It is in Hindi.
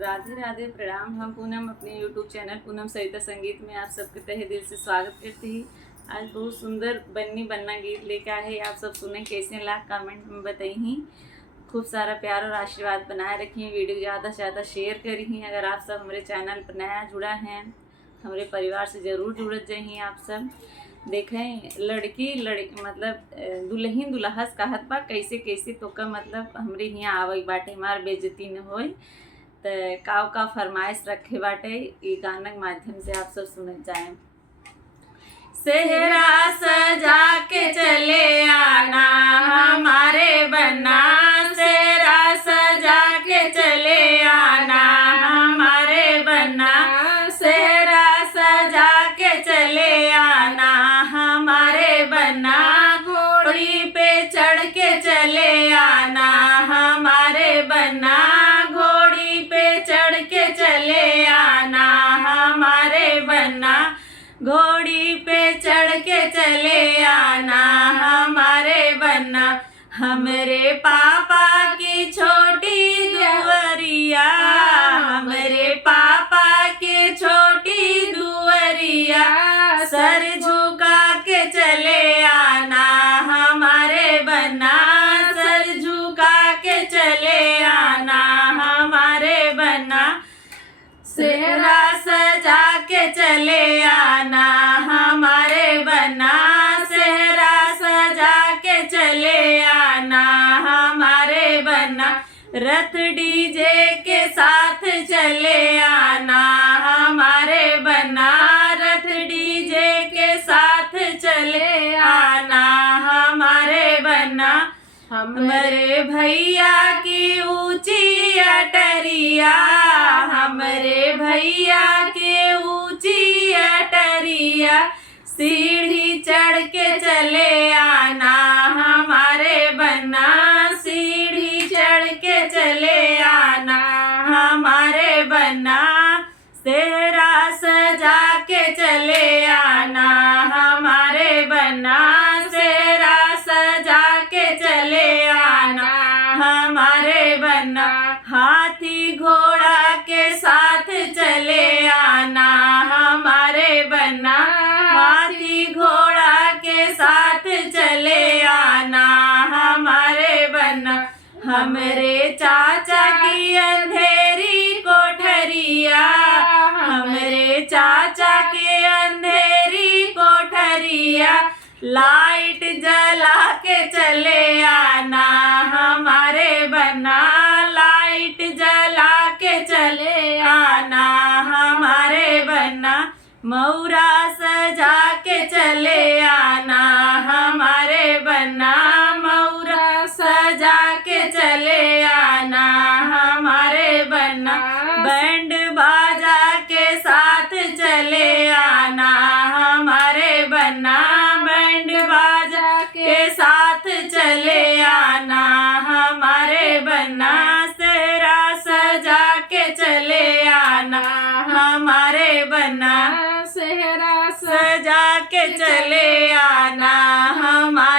राधे राधे, प्रणाम। हम पूनम अपने यूट्यूब चैनल पूनम सरिता संगीत में आप सबके तहे दिल से स्वागत करते ही। आज बहुत सुंदर बन्नी बन्ना गीत लेकर आए हैं। आप सब सुने कैसे लाख कमेंट में बताइए। खूब सारा प्यार और आशीर्वाद बनाए रखिए। वीडियो ज़्यादा से ज़्यादा शेयर करिए। अगर आप सब हमारे चैनल पर नया जुड़ा हैं, हमारे परिवार से ज़रूर जुड़ जाइए। आप सब देखें लड़की मतलब दुल्हन दुल्हस कहत बा कैसे कैसे तो का मतलब हमरे यहाँ आवई बाटे, हमार बेइज्जती न होई। तो का फरमाइश रखे बाटे ये गाना के माध्यम से आप सब सुन जाए। सेहरा सजा के चले आना हमारे बन्ना, सेहरा सजा के चले आना हमारे बन्ना, सेहरा सजा के चले आना हमारे बन्ना, घोड़ी पे चढ़ के चले आना हमारे बन्ना, घोड़ी पे चढ़ के चले आना हमारे बन्ना, घोड़ी पे चढ़ के चले आना हमारे बन्ना। हमरे पापा की छोटी दुवरिया, हमरे पापा के छोटी दुवरिया, सर झुका के चले आना हमारे बन्ना, सर झुका के चले आना हमारे बन्ना, सेहरा सजा के चले आना हमारे बन्ना, सेहरा सजा के चले आना हमारे बन्ना, रथ डीजे के साथ चले आना हमारे बन्ना, रथ डीजे के साथ चले आना हमारे बन्ना, हमरे भैया की ऊंची अटरिया, हमरे भैया के ऊंची अटरिया, सीढ़ी चढ़ के चले आना हमारे बन्ना, सीढ़ी चढ़ के चले आना हमारे बन्ना, सेहरा सजा के चले आना हमारे बन्ना, सेहरा सजा के चले आना हमारे बन्ना, हाथी घोड़ा के साथ चले आना हमारे बन्ना, हाथी घोड़ा के साथ चले आना हमारे बन्ना, हमरे चाचा की अंधेरी कोठरिया, हमरे चाचा के अंधेरी कोठरिया, लाइट जला के चले आना हमारे बन्ना, लाइट जला के चले आना हमारे बन्ना, मौरा सजा के चले आना हमारे बन्ना, मौरा सजा के चले आना हमारे बन्ना, बैंड बाजा के साथ चले आना हमारे बन्ना, बैंड बाजा के साथ चले आना हमारे बन्ना, सेहरा सजा के चले आना हमारे बन्ना, सेहरा सजा के चले आना हमारे